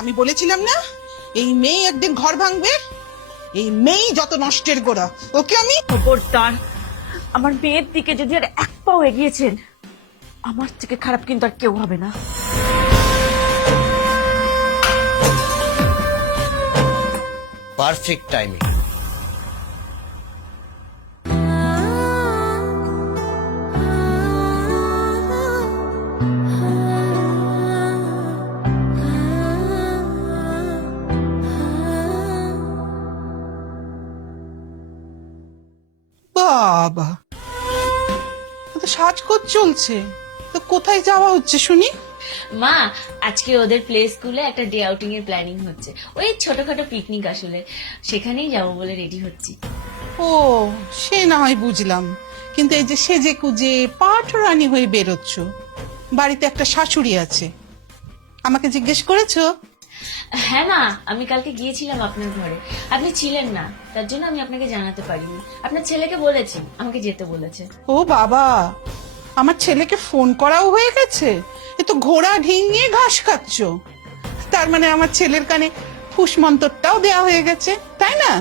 আমি বলেছিলাম না? এই মেয়ে একদিন ঘর ভাঙবে। এই মেয়েই যত নষ্টের গোড়া। ওকে আমি খবরদার আমার মেয়ের দিকে যদি আর এক পাও এগিয়েছেন আমার থেকে খারাপ কিন্তু আর কেউ হবে না। পারফেক্ট টাইমিং বাবা। তো সাজগোজ চলছে। তো কোথায় যাওয়া হচ্ছে শুনি? মা আজকে ওদের প্লে স্কুলে একটা ডে আউটিং এর প্ল্যানিং হচ্ছে। ওই ছোটখাটো পিকনিক আসলে। সেখানেই যাব বলে রেডি হচ্ছি। ও সে না হয় বুঝলাম। কিন্তু এই যে সেজে কুজে পাঠ রানী হয়ে বেরোচ্ছ। বাড়িতে একটা শাশুড়ি আছে। আমাকে জিজ্ঞেস করেছ? হ্যাঁ না আমি কালকে গিয়েছিলাম আপনার ঘরে। আপনি ছিলেন না তার জন্য আমি আপনাকে জানাতে পারিনি। আপনার ছেলেকে বলেছি আমাকে যেতে বলেছে। ও বাবা আমার ছেলেকে ফোন করাও হয়ে গেছে? এ তো ঘোড়া ঢিঙিয়ে ঘাস খাচ্ছ। তার মানে আমার ছেলের কানে ফুসমন্তরটাও দেওয়া হয়ে গেছে তাই না?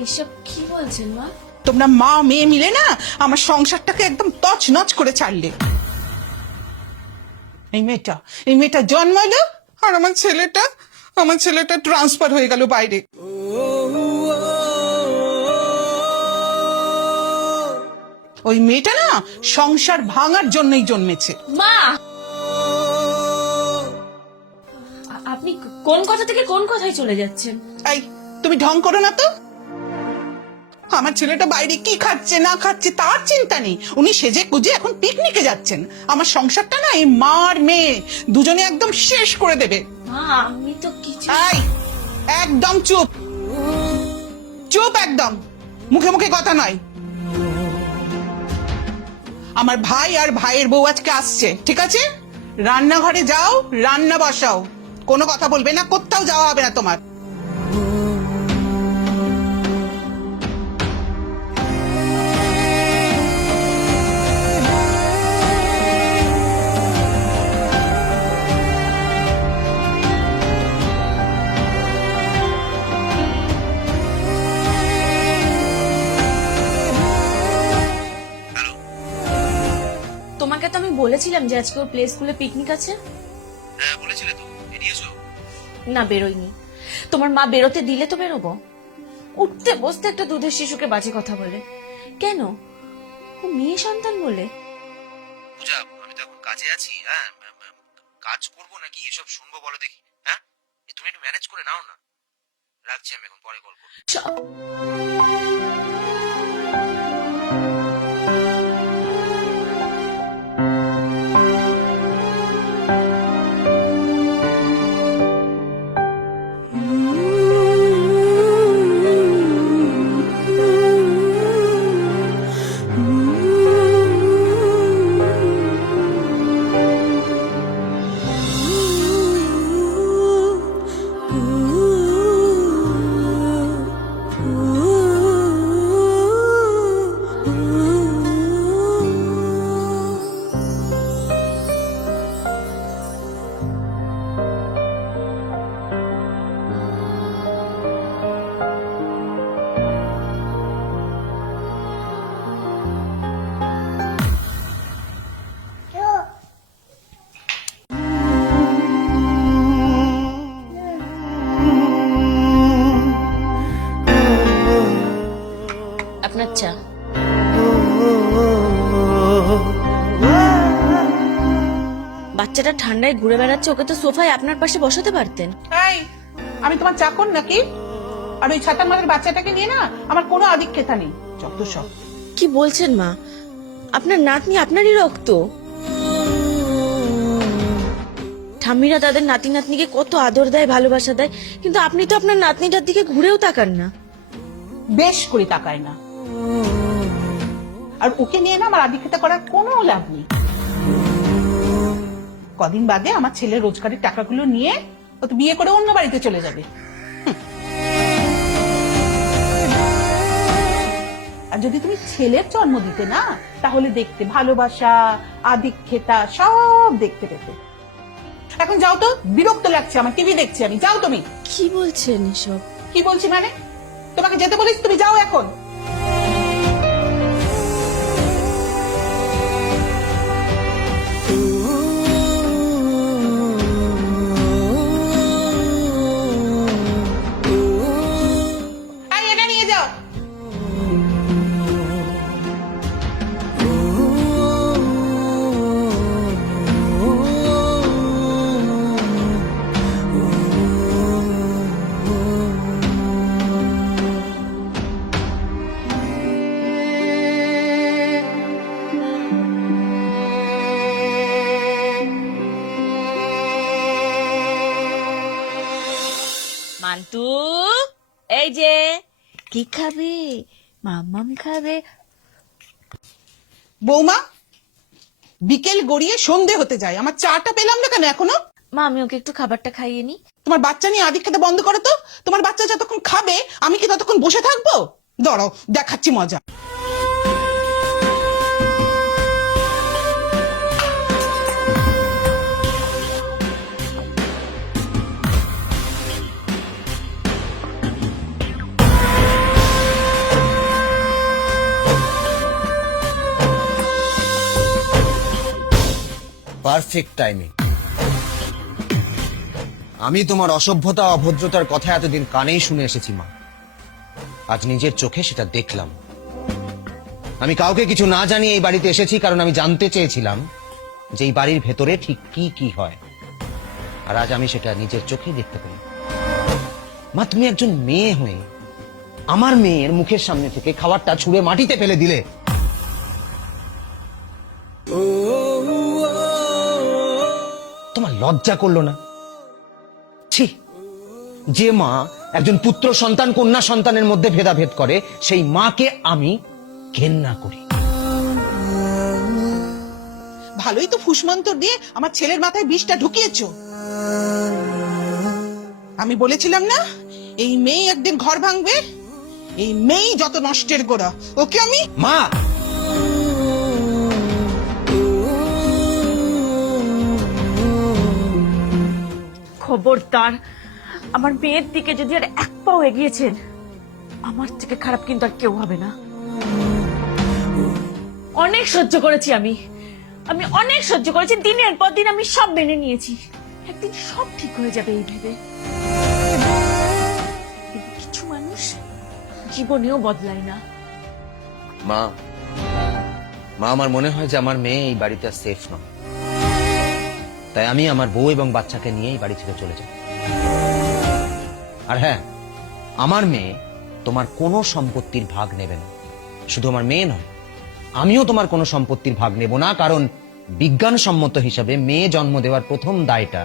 এইসব কি বলছেন মা? তোমরা মা মেয়ে মিলে না আমার সংসারটাকে একদম তছ নচ করে ছাড়লে। এই মেয়েটা এই মেয়েটা জন্মালো আর আমার ছেলেটা আমার ছেলেটা ট্রান্সফার হয়ে গেল বাইরে। ওই মেয়েটা না সংসার ভাঙার জন্যই জন্মেছে। মা! আপনি কোন কথা থেকে কোন কথায় চলে যাচ্ছেন? এই তুমি ঢং করো না তো। আমার ছেলেটা বাইরে কি খাচ্ছে না খাচ্ছে তার চিন্তা নেই। উনি সেজে কুজে এখন পিকনিকে যাচ্ছেন। আমার সংসারটা না এই মার মেয়ে দুজনে একদম শেষ করে দেবে। মা আমি তো কিছু এই একদম চুপ। চুপ একদম। মুখে মুখে কথা নয়। আমার ভাই আর ভাইয়ের বউ আজকে আসছে ঠিক আছে? রান্নাঘরে যাও রান্না বসাও। কোনো কথা বলবে না কোথাও যাওয়া হবে না তোমার। বলেছিলাম যে আজকে ওর প্লে স্কুলে পিকনিক আছে? হ্যাঁ বলেছিলে তো। বেরিয়েছো না বেরোয়নি। তোমার মা বেরোতে দিলে তো বেরোবো? উঠতে বসতে একটা দুধের শিশুকে বাজে কথা বলে। কেন? ও মেয়ে সন্তান বলে। পূজা আমি তো এখন কাজে আছি হ্যাঁ? কাজ করব নাকি? এসব শুনব বলো দেখি হ্যাঁ? তুমি একটু ম্যানেজ করে নাও না। রাখছি আমি এখন পরে কল করব। স- আপনার চা বাচ্চাটা ঠান্ডায় ঘুরে বেড়াচ্ছে ওকে তো সোফায় আপনার পাশে বসাতে পারতেন। এই আমি তোমার চাকর নাকি? আর ওই ছাতা মাদের বাচ্চাটাকে নিয়ে না আমার কোনো আদিক্ষেতা নেই। যত সব। কি বলছেন মা? আপনার নাতনি আপনারই রক্ত। ঠাম্মিরা তাদের নাতি নাতনিকে কত আদর দেয় ভালোবাসা দেয় কিন্তু আপনি তো আপনার নাতনিটার দিকে ঘুরেও তাকান না। বেশ করে তাকায় না। আর ওকে নিয়ে না আমার আদিক্ষেতা করার কোনো লাভ নেই। কদিন বাদে আমার ছেলে রোজগারের টাকাগুলো নিয়ে ও তো বিয়ে করে অন্য বাড়িতে চলে যাবে। আর যদি তুমি ছেলের জন্ম দিতে না তাহলে দেখতে ভালোবাসা আদিক্ষেতা সব দেখতে পেতে। এখন যাও তো বিরক্ত লাগছে আমার টিভি দেখছি আমি যাও তুমি। কি বলছেন এসব? কি বলছি মানে? তোমাকে যেতে বলিস তুমি যাও এখন। মান্তু এই যে। কি খাবে? মামাম খাবে। বৌমা বিকেল গড়িয়ে সন্ধে হতে যায়। আমার চাটা পেলাম না কেন এখনও? মা আমি ওকে একটু খাবারটা খাইয়ে নি তোমার বাচ্চা নিয়ে আদি খেতে বন্ধ করো তো। তোমার বাচ্চা যতক্ষণ খাবে আমি কি ততক্ষণ বসে থাকব? দাঁড়াও দেখাচ্ছি মজা। পারফেক্ট টাইমিং আমি তোমার অসভ্যতা অভদ্রতার কথা এতদিন কানেই শুনে এসেছি, মা। আজ নিজের চোখে সেটা দেখলাম। আমি কাউকে কিছু না জানিয়ে এই বাড়িতে এসেছি কারণ আমি জানতে চেয়েছিলাম যে এই বাড়ির ভেতরে ঠিক কি কি হয়। আর আজ আমি সেটা নিজের চোখেই দেখতে পেলাম। মা, তুমি একজন মেয়ে হয়ে আমার মেয়ের মুখের সামনে থেকে খাবারটা ছুঁড়ে মাটিতে ফেলে দিলে। লজ্জা করল না। ছি যে মা একজন পুত্র সন্তান কন্যা সন্তানের মধ্যে ভেদাভেদ করে সেই মাকে আমি ঘেন্না করি। ভালোই তো ফুসমন্তর দিয়ে আমার ছেলের মাথায় বিষটা ঢুকিয়েছো। আমি বলেছিলাম না এই মেয়ে একদিন ঘর ভাঙবে এই মেয়েই যত নষ্টের গোড়া। ওকে আমি মা খবরদার আমার মেয়ের দিকে যদি আর এক পাও এগিয়েছেন আমার থেকে খারাপ কিন্তু আর কেউ হবে না। অনেক সহ্য করেছি আমি। আমি অনেক সহ্য করেছি, দিনের পর দিন আমি সব মেনে নিয়েছি। একদিন সব ঠিক হয়ে যাবে এই ভেবে। কিছু মানুষ জীবনেও বদলায় না। মা মা, আমার মনে হয় যে আমার মেয়ে এই বাড়িতে সেফ নয়। তাই আমি আমার বউ এবং বাচ্চাকে নিয়ে এই বাড়ি ছেড়ে চলে যাব আর হ্যাঁ আমার মেয়ে তোমার কোনো সম্পত্তির ভাগ নেবে না। শুধু আমার মেয়ে নয়, আমিও তোমার কোনো সম্পত্তির ভাগ নেব না, কারণ বিজ্ঞানসম্মত হিসাবে মেয়ে জন্ম দেওয়ার প্রথম দায়টা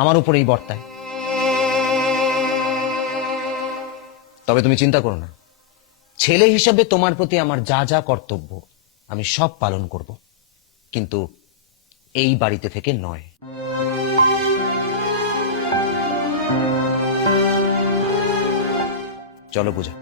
আমার উপরেই বর্তায়। তবে তুমি চিন্তা করো না, ছেলে হিসাবে তোমার প্রতি আমার যা যা কর্তব্য আমি সব পালন করব। কিন্তু এই বাড়িতে থেকে নয়। চলো পূজা।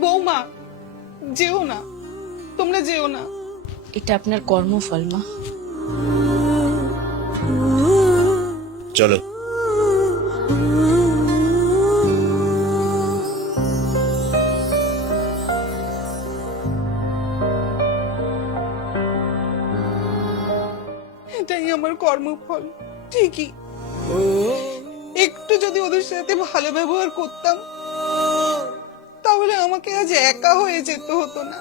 বৌমা যেও না। তোমরা যেও না। এটা আপনার কর্মফল মা। চলো। এটাই আমার কর্মফল, ঠিকই। একটু যদি ওদের সাথে ভালো ব্যবহার করতাম, তাহলে আমাকে আজ একা হয়ে যেতে হতো না।